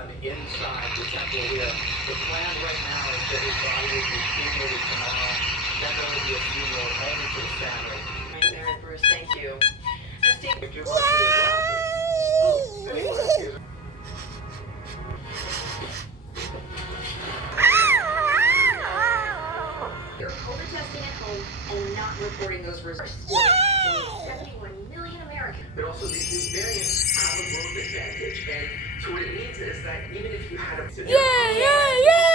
done inside the temple here. The plan right now is that his body will be cremated tomorrow. Then there will be a funeral only for the family. Mary Bruce, thank you. And Steve, Thank you much for your glasses. Any questions? you're COVID testing at home and not reporting those results. 71 million Americans. But also these new variants have a growth advantage. And so what it means is that even if you had a Yeah, yeah, yeah.